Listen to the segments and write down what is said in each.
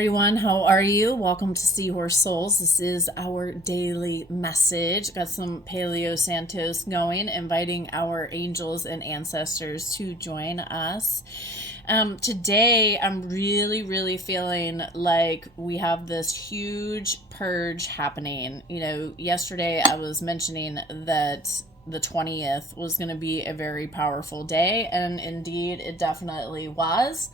everyone. How are you? Welcome to Seahorse Souls. This is our daily message. Got some Paleo Santos going, inviting our angels and ancestors to join us. Today, I'm really feeling like we have this huge purge happening. Yesterday I was mentioning that the 20th was going to be a very powerful day, and indeed it definitely was.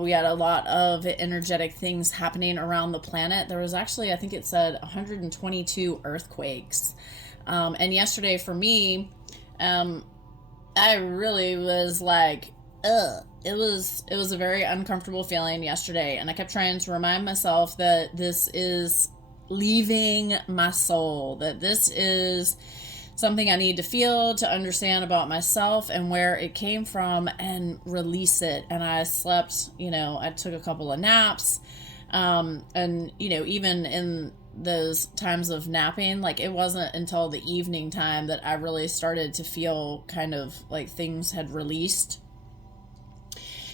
We had a lot of energetic things happening around the planet. There was actually, I think it said 122 earthquakes. And yesterday for me, I really was like, ugh. It was a very uncomfortable feeling yesterday. And I kept trying to remind myself that this is leaving my soul, that this is something I need to feel, to understand about myself and where it came from, and release it. And I slept, I took a couple of naps. And even in those times of napping, like, it wasn't until the evening time that I really started to feel kind of like things had released.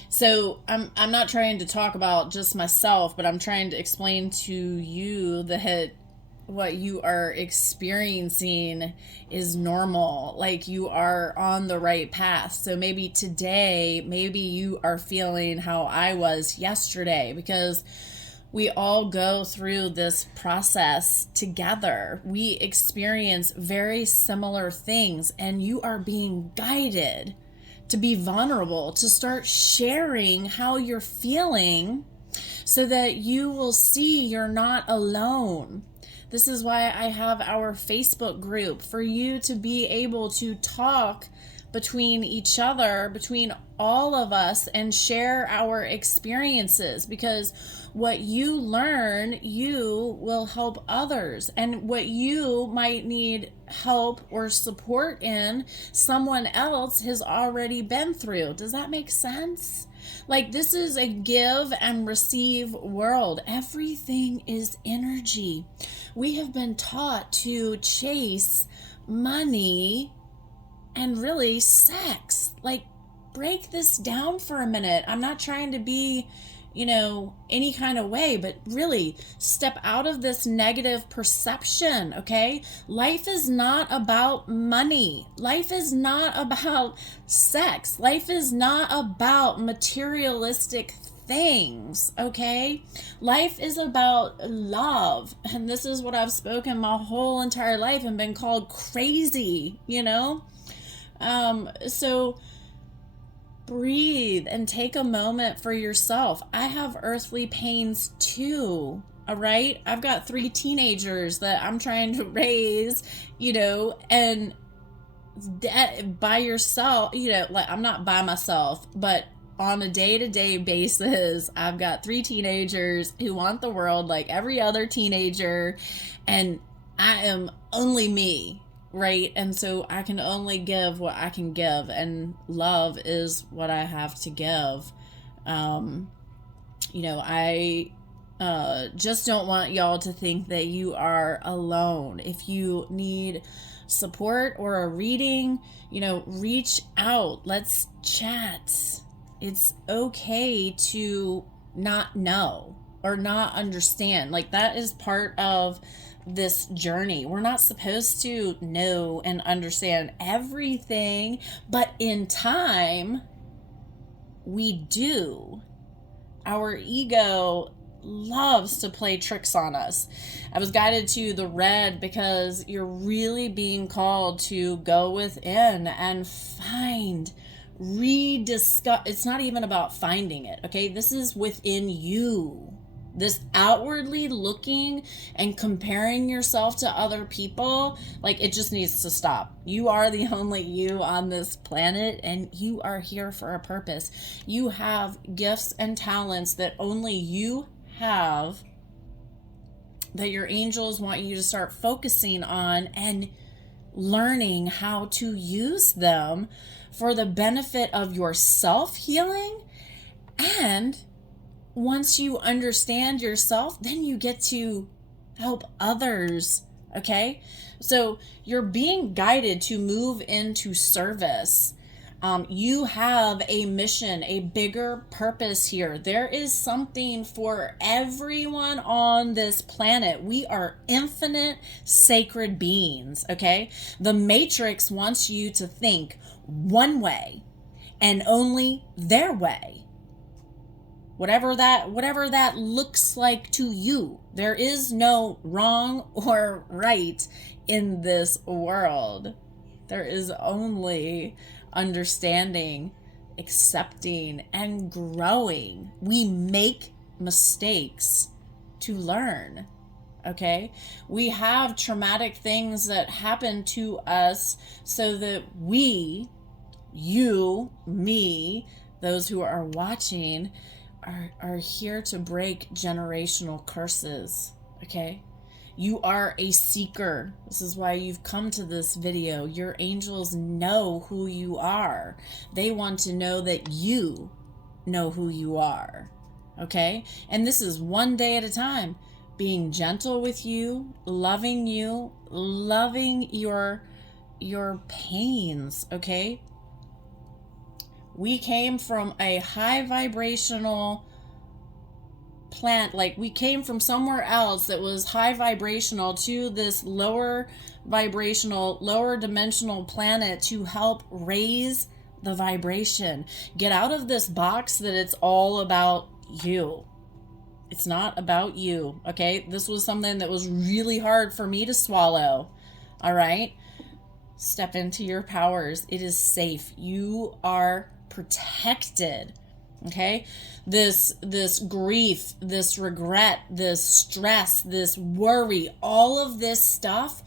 So I'm not trying to talk about just myself, but I'm trying to explain to you that what you are experiencing is normal. Like, you are on the right path. So maybe today, maybe you are feeling how I was yesterday, because we all go through this process together. We experience very similar things, and you are being guided to be vulnerable, to start sharing how you're feeling so that you will see you're not alone. This is why I have our Facebook group, for you to be able to talk between each other, between all of us, and share our experiences, because what you learn, you will help others. And what you might need help or support in, someone else has already been through. Does that make sense? Like, this is a give and receive world. Everything is energy. We have been taught to chase money and really sex. Like, break this down for a minute. I'm not trying to be, any kind of way, but really step out of this negative perception, okay? Life is not about money. Life is not about sex. Life is not about materialistic things, okay? Life is about love. And this is what I've spoken my whole entire life and been called crazy, So breathe and take a moment for yourself. I have earthly pains too. All right. I've got 3 teenagers that I'm trying to raise, and that by yourself, like, I'm not by myself, but on a day-to-day basis, I've got 3 teenagers who want the world like every other teenager, and I am only me. Right? And so I can only give what I can give, and love is what I have to give. I just don't want y'all to think that you are alone. If you need support or a reading, reach out. Let's chat. It's okay to not know or not understand. Like, that is part of this journey. We're not supposed to know and understand everything, but in time, we do. Our ego loves to play tricks on us. I was guided to the red because you're really being called to go within and rediscover. It's not even about finding it, okay? This is within you. This outwardly looking and comparing yourself to other people, like, it just needs to stop. You are the only you on this planet, and you are here for a purpose. You have gifts and talents that only you have, that your angels want you to start focusing on and learning how to use them for the benefit of your self-healing. And once you understand yourself, then you get to help others, okay? So you're being guided to move into service. You have a mission, a bigger purpose here. There is something for everyone on this planet. We are infinite sacred beings, okay? The Matrix wants you to think one way and only their way. Whatever that looks like to you. There is no wrong or right in this world. There is only understanding, accepting, and growing. We make mistakes to learn. Okay? We have traumatic things that happen to us so that we, you, me, those who are watching, are here to break generational curses. Okay? You are a seeker. This is why you've come to this video. Your angels know who you are. They want to know that you know who you are. Okay? And this is one day at a time. Being gentle with you, loving your pains. Okay? We came from a high vibrational plant, like we came from somewhere else that was high vibrational to this lower vibrational, lower dimensional planet to help raise the vibration. Get out of this box that it's all about you. It's not about you, okay? This was something that was really hard for me to swallow, all right? Step into your powers. It is safe. You are protected. Okay, this grief, this regret, this stress, this worry, all of this stuff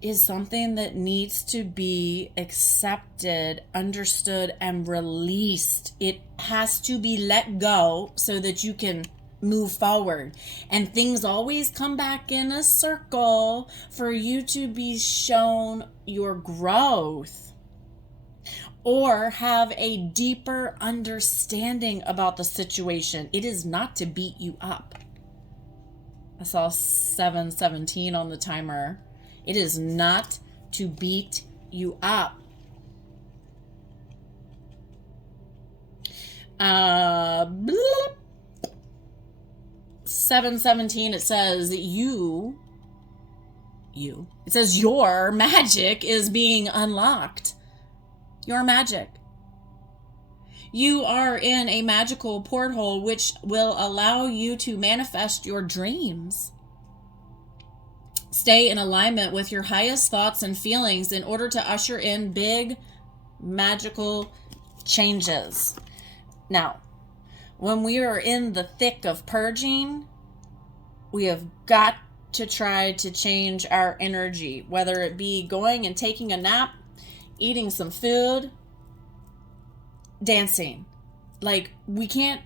is something that needs to be accepted, understood, and released. It has to be let go so that you can move forward. And things always come back in a circle for you to be shown your growth, or have a deeper understanding about the situation. It is not to beat you up. I saw 7:17 on the timer. It is not to beat you up. 7:17, it says you. It says your magic is being unlocked. Your magic. You are in a magical porthole which will allow you to manifest your dreams. Stay in alignment with your highest thoughts and feelings in order to usher in big magical changes. Now, when we are in the thick of purging, we have got to try to change our energy, whether it be going and taking a nap, eating some food, dancing. Like, we can't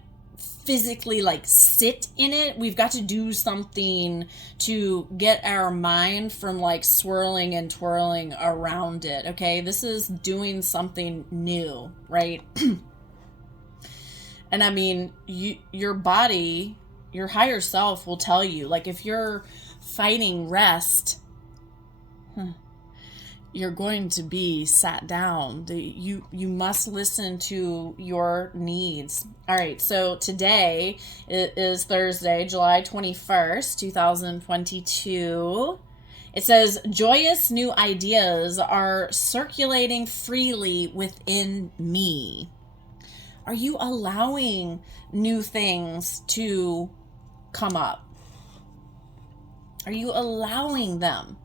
physically like sit in it. We've got to do something to get our mind from like swirling and twirling around it. Okay, this is doing something new, right? And I mean, your body, your higher self will tell you, like, if you're fighting rest, you're going to be sat down. You must listen to your needs. All right, so today is Thursday, July 21st, 2022. It says, joyous new ideas are circulating freely within me. Are you allowing new things to come up? Are you allowing them?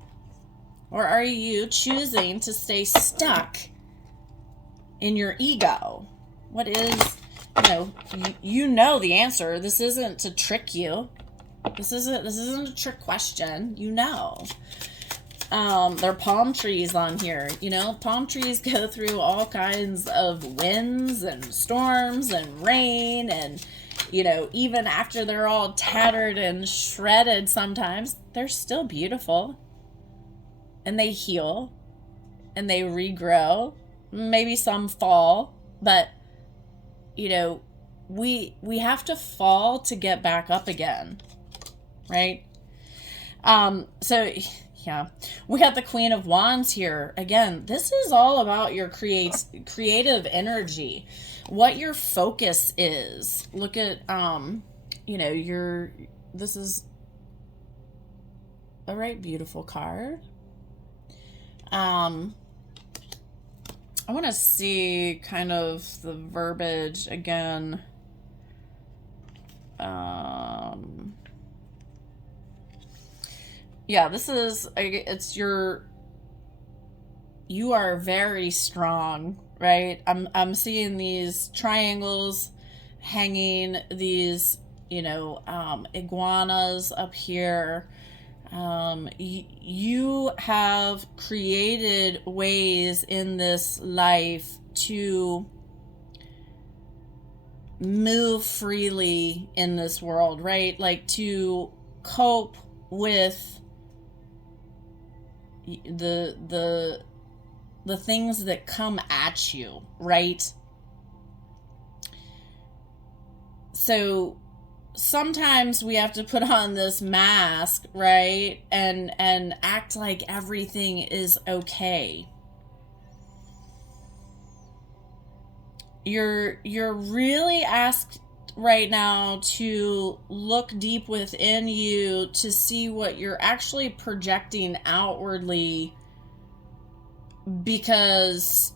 Or are you choosing to stay stuck in your ego? What is, you know the answer. This isn't to trick you. This isn't a trick question. You know. There are palm trees on here. Palm trees go through all kinds of winds and storms and rain, and even after they're all tattered and shredded, sometimes they're still beautiful. And they heal, and they regrow. Maybe some fall, but we have to fall to get back up again, right? So Yeah. We got the Queen of Wands here. Again, this is all about your creative energy. What your focus is. Look at this is a right beautiful card. I want to see kind of the verbiage again. Yeah, you are very strong, right? I'm seeing these triangles hanging, these, iguanas up here. You have created ways in this life to move freely in this world, right? Like to cope with the things that come at you, right? So sometimes we have to put on this mask, right? And act like everything is okay. You're really asked right now to look deep within you to see what you're actually projecting outwardly, because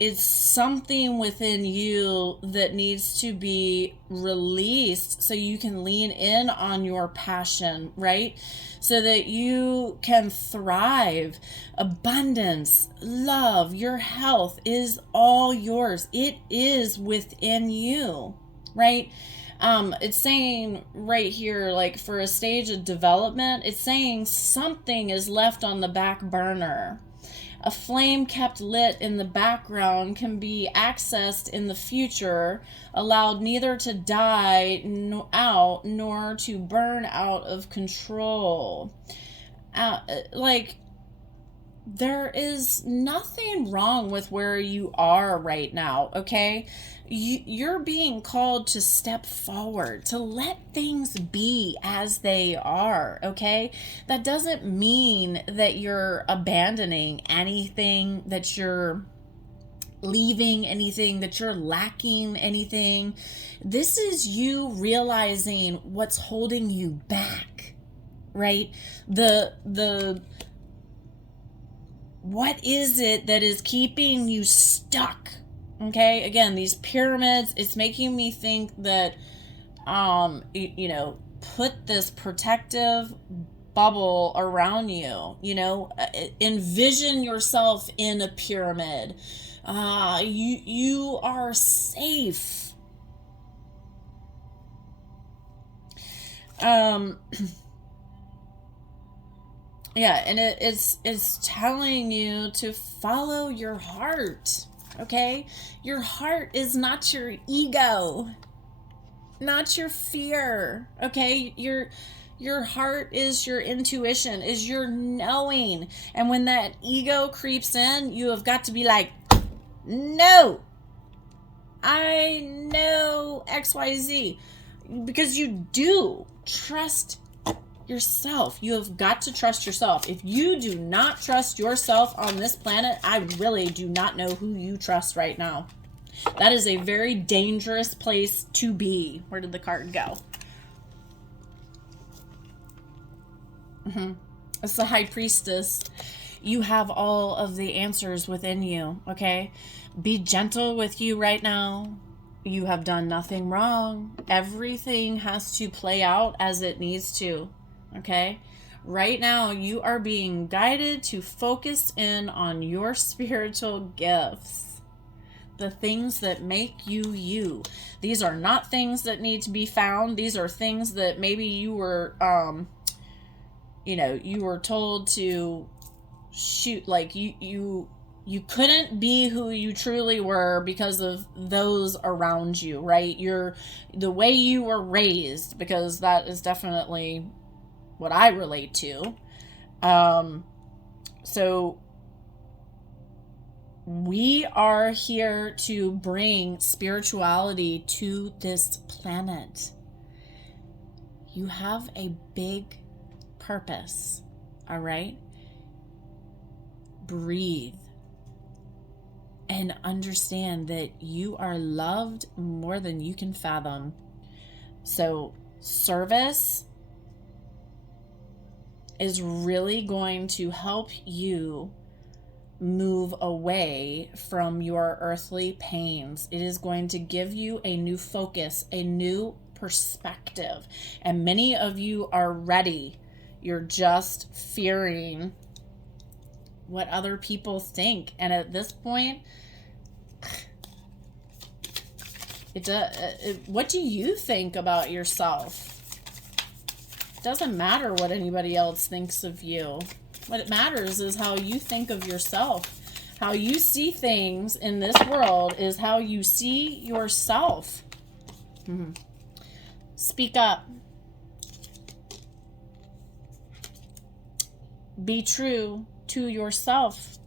it's something within you that needs to be released so you can lean in on your passion, right? So that you can thrive. Abundance, love, your health is all yours. It is within you, right? It's saying right here, like for a stage of development, it's saying something is left on the back burner. A flame kept lit in the background can be accessed in the future, allowed neither to die out nor to burn out of control. There is nothing wrong with where you are right now, okay? You're being called to step forward, to let things be as they are, okay? That doesn't mean that you're abandoning anything, that you're leaving anything, that you're lacking anything. This is you realizing what's holding you back, right? What is it that is keeping you stuck? Okay, again, these pyramids, it's making me think that, put this protective bubble around you, envision yourself in a pyramid. You are safe. Yeah, and it's telling you to follow your heart, okay? Your heart is not your ego, not your fear, okay? Your heart is your intuition, is your knowing. And when that ego creeps in, you have got to be like, no, I know XYZ, because you do trust yourself. You have got to trust yourself. If you do not trust yourself on this planet, I really do not know who you trust right now. That is a very dangerous place to be. Where did the card go? It's the High Priestess. You have all of the answers within you, okay? Be gentle with you right now. You have done nothing wrong. Everything has to play out as it needs to. Okay, right now you are being guided to focus in on your spiritual gifts, the things that make you you. These are not things that need to be found. These are things that maybe you were you were told to shoot, like you couldn't be who you truly were because of those around you, right? The way you were raised, because that is definitely what I relate to. So we are here to bring spirituality to this planet. You have a big purpose. All right? Breathe and understand that you are loved more than you can fathom. So service is really going to help you move away from your earthly pains. It is going to give you a new focus, a new perspective. And many of you are ready. You're just fearing what other people think. And at this point, what do you think about yourself? It doesn't matter what anybody else thinks of you. What matters is how you think of yourself. How you see things in this world is how you see yourself. Speak up. Be true to yourself.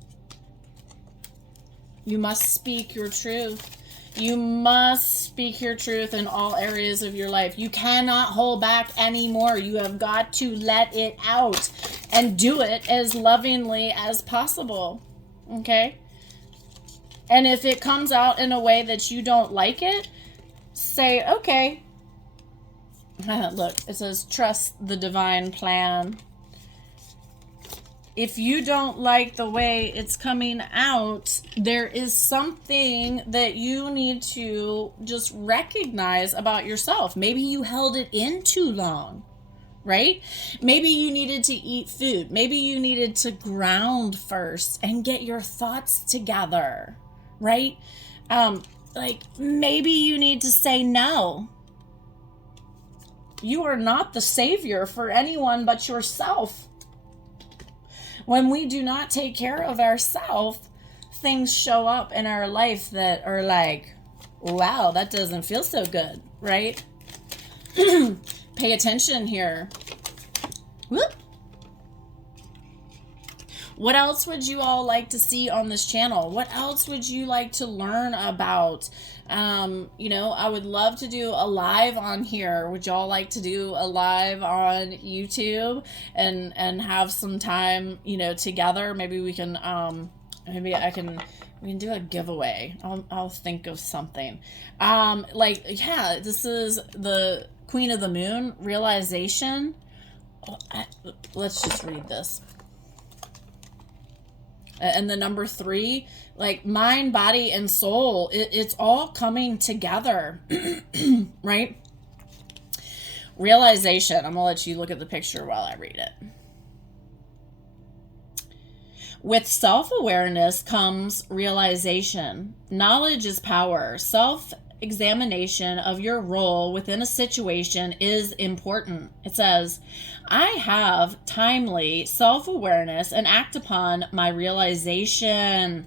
You must speak your truth. You must speak your truth in all areas of your life. You cannot hold back anymore. You have got to let it out and do it as lovingly as possible. Okay? And if it comes out in a way that you don't like it, say, okay. Look, it says, trust the divine plan. If you don't like the way it's coming out, there is something that you need to just recognize about yourself. Maybe you held it in too long, right? Maybe you needed to eat food. Maybe you needed to ground first and get your thoughts together, right? Like maybe you need to say no. You are not the savior for anyone but yourself. When we do not take care of ourselves, things show up in our life that are like, wow, that doesn't feel so good, right? Pay attention here. Whoop. What else would you all like to see on this channel? What else would you like to learn about? I would love to do a live on here. Would y'all like to do a live on YouTube and have some time, together? Maybe we can, we can do a giveaway. I'll think of something. This is the Queen of the Moon realization. Let's just read this. And the number 3, like mind, body, and soul, it's all coming together, right? Realization. I'm going to let you look at the picture while I read it. With self-awareness comes realization. Knowledge is power. Self-examination of your role within a situation is important. It says, I have timely self-awareness and act upon my realization.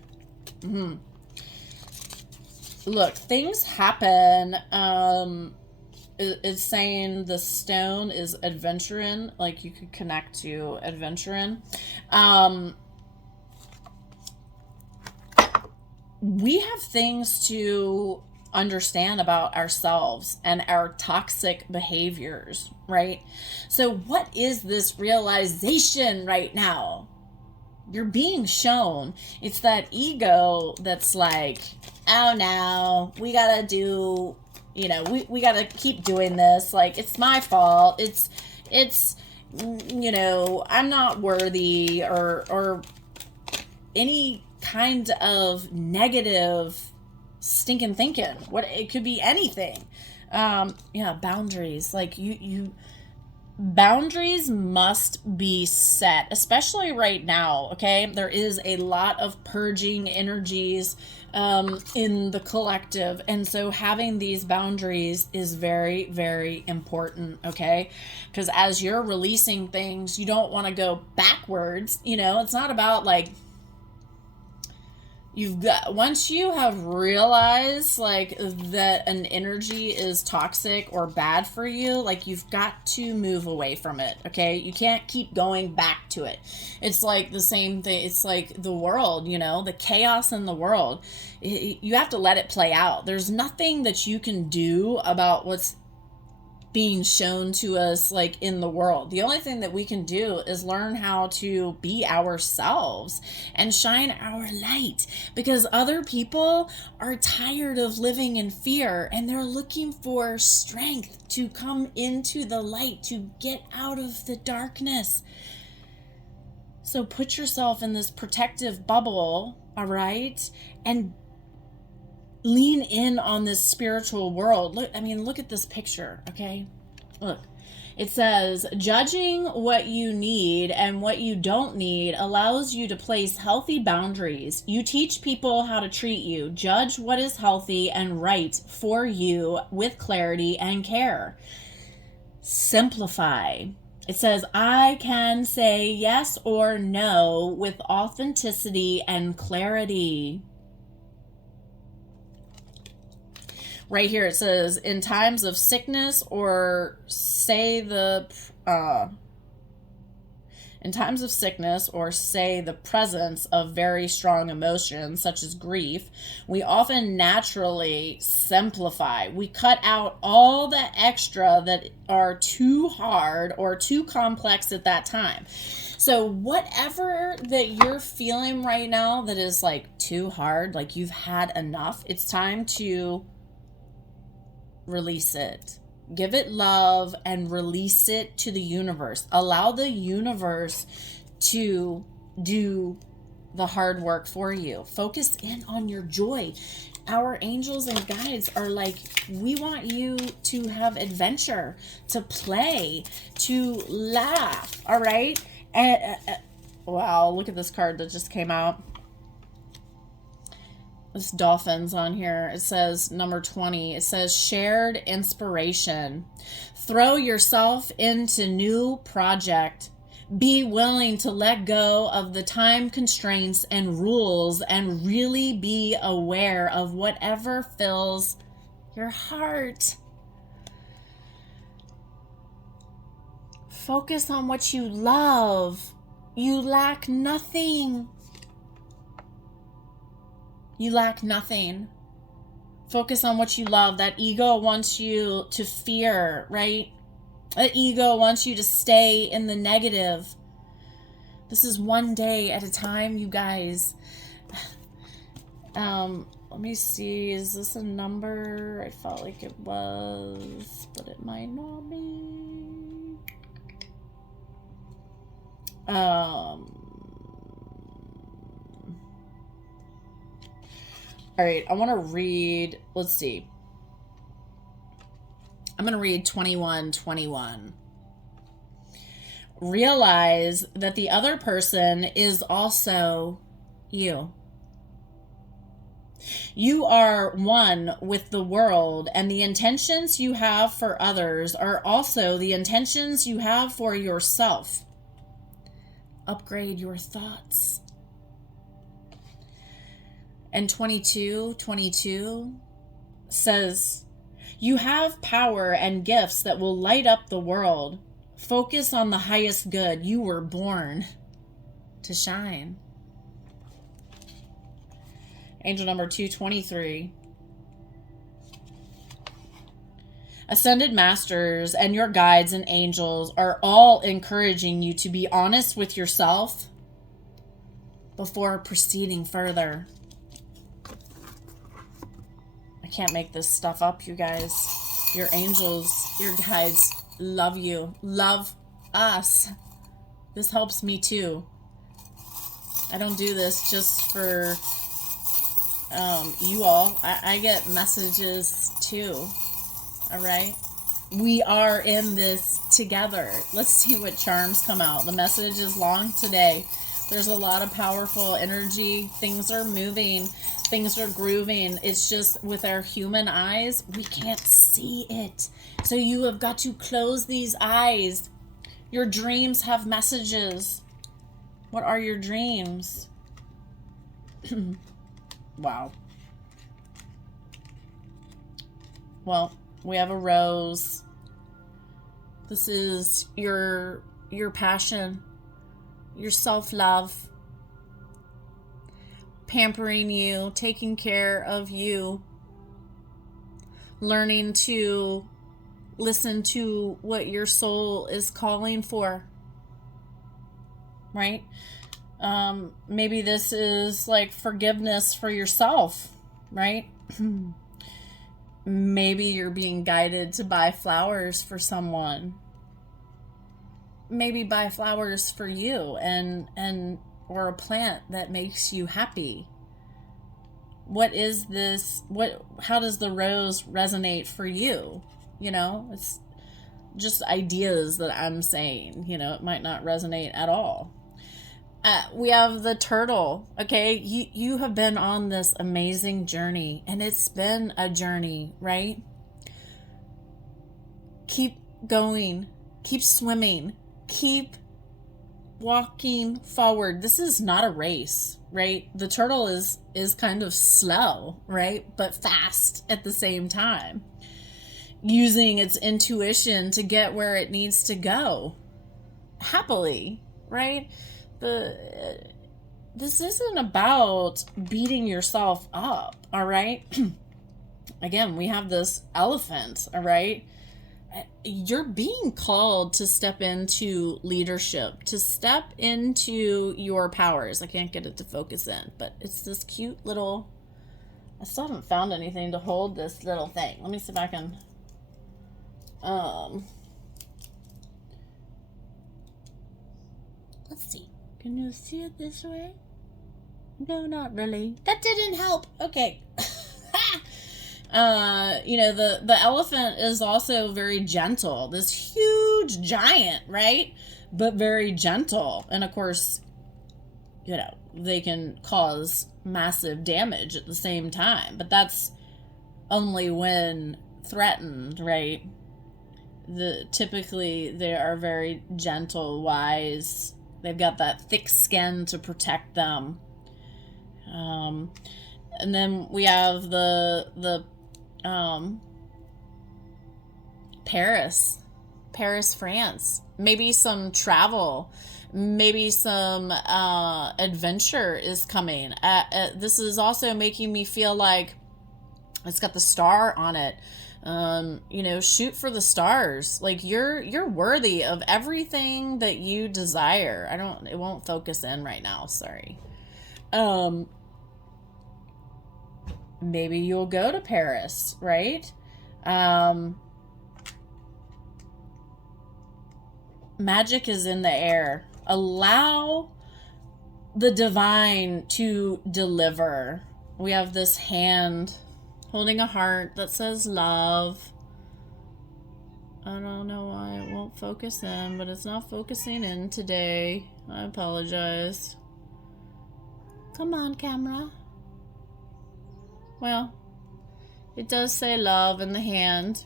Look, things happen. It's saying the stone is adventuring, like you could connect to adventuring. We have things to understand about ourselves and our toxic behaviors, right? So what is this realization right now? You're being shown. It's that ego that's like, oh no, we gotta do, we gotta keep doing this. Like, it's my fault. It's I'm not worthy or any kind of negative stinking thinking. It could be anything. Boundaries. Like boundaries must be set, especially right now. Okay, there is a lot of purging energies in the collective, and so having these boundaries is very, very important. Okay, because as you're releasing things, you don't want to go backwards. It's not about like, once you have realized like that an energy is toxic or bad for you, like you've got to move away from it. Okay, you can't keep going back to it. It's like the same thing. It's like the world, the chaos in the world. You have to let it play out. There's nothing that you can do about what's being shown to us like in the world. The only thing that we can do is learn how to be ourselves and shine our light, because other people are tired of living in fear and they're looking for strength to come into the light, to get out of the darkness. So put yourself in this protective bubble, all right? And lean in on this spiritual world. Look at this picture, okay? Look, it says, judging what you need and what you don't need allows you to place healthy boundaries. You teach people how to treat you. Judge what is healthy and right for you with clarity and care. Simplify. It says, I can say yes or no with authenticity and clarity. Right here it says, in times of sickness or say the presence of very strong emotions such as grief, we often naturally simplify. We cut out all the extra that are too hard or too complex at that time. So whatever that you're feeling right now that is like too hard, like you've had enough, it's time to release it. Give it love and release it to the universe. Allow the universe to do the hard work for you. Focus in on your joy. Our angels and guides are like, we want you to have adventure, to play, to laugh. All right. And wow, look at this card that just came out. This dolphin's on here. It says number 20. It says shared inspiration. Throw yourself into new project. Be willing to let go of the time constraints and rules and really be aware of whatever fills your heart. Focus on what you love. You lack nothing. You lack nothing. Focus on what you love. That ego wants you to fear, right? That ego wants you to stay in the negative. This is one day at a time, you guys. Let me see. Is this a number? I felt like it was, but it might not be. All right, I want to read, let's see. I'm going to read 21:21. Realize that the other person is also you. You are one with the world, and the intentions you have for others are also the intentions you have for yourself. Upgrade your thoughts. And 22:22 says, you have power and gifts that will light up the world. Focus on the highest good. You were born to shine. Angel number 223. Ascended masters and your guides and angels are all encouraging you to be honest with yourself before proceeding further. I can't make this stuff up, you guys. Your angels, your guides love you, love us. This helps me too. I don't do this just for you all. I get messages too. All right. We are in this together. Let's see what charms come out. The message is long today. There's a lot of powerful energy. Things are moving. Things are grooving. It's just with our human eyes, we can't see it. So you have got to close these eyes. Your dreams have messages. What are your dreams? Wow. Well, we have a rose. This is your passion, your self-love, pampering you, taking care of you, learning to listen to what your soul is calling for, right? Maybe this is like forgiveness for yourself, right? Maybe you're being guided to buy flowers for someone. Maybe buy flowers for you and or a plant that makes you happy. What is this? How does the rose resonate for you? You know, it's just ideas that I'm saying. You know, it might not resonate at all. We have the turtle. Okay, you have been on this amazing journey, and it's been a journey, right? Keep going, keep swimming, keep walking forward. This is not a race, right? The turtle is kind of slow, right, but fast at the same time, using its intuition to get where it needs to go happily, right? This isn't about beating yourself up, all right? Again, we have this elephant, all right? You're being called to step into leadership, to step into your powers. I can't get it to focus in, but it's this cute little... I still haven't found anything to hold this little thing. Let me see if I can... Let's see. Can you see it this way? No, not really. That didn't help. Okay. You know, the elephant is also very gentle. This huge giant, right? But very gentle. And of course, you know, they can cause massive damage at the same time. But that's only when threatened, right? Typically, they are very gentle, wise. They've got that thick skin to protect them. And then we have the Paris, France. Maybe some travel, maybe some adventure is coming. This is also making me feel like it's got the star on it. You know, shoot for the stars. Like you're worthy of everything that you desire. It won't focus in right now. Sorry. Maybe you'll go to Paris, right? Magic is in the air. Allow the divine to deliver. We have this hand holding a heart that says love. I don't know why it won't focus in, but it's not focusing in today. I apologize. Come on, camera. Well, it does say love in the hand.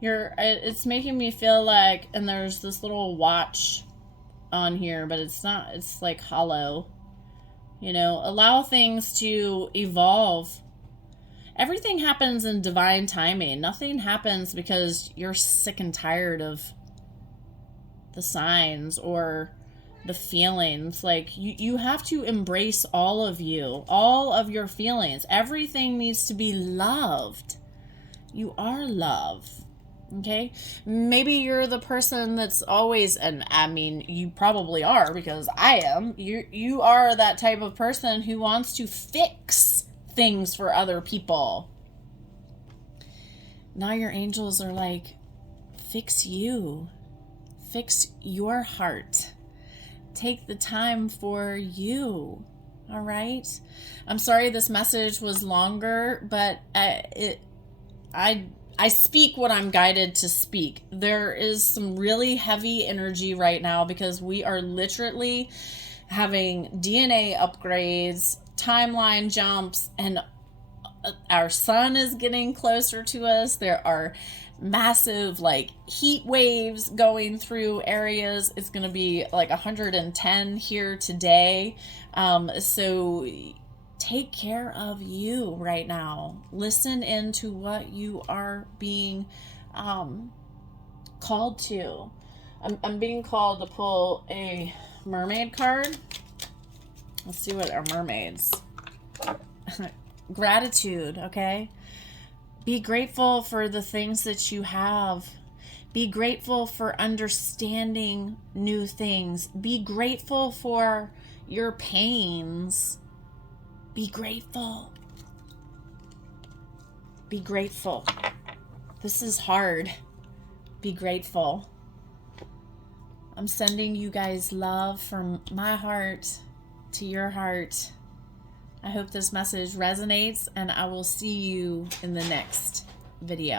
It's making me feel like, and there's this little watch on here, but it's not, it's like hollow. You know, allow things to evolve. Everything happens in divine timing. Nothing happens because you're sick and tired of the signs or the feelings. Like, you have to embrace all of you, all of your feelings. Everything needs to be loved. You are love. Okay? Maybe you're the person that's always, and I mean, you probably are because I am. You are that type of person who wants to fix things for other people. Now your angels are like, fix you. Fix your heart. Take the time for you. All right? I'm sorry this message was longer, but I speak what I'm guided to speak. There is some really heavy energy right now because we are literally having DNA upgrades, timeline jumps, and our sun is getting closer to us. There are massive like heat waves going through areas. It's going to be like 110 here today. So take care of you right now. Listen into what you are being called to. I'm being called to pull a mermaid card. Let's see what our mermaids. Gratitude, okay? Be grateful for the things that you have. Be grateful for understanding new things. Be grateful for your pains. Be grateful. Be grateful. This is hard. Be grateful. I'm sending you guys love from my heart to your heart. I hope this message resonates, and I will see you in the next video.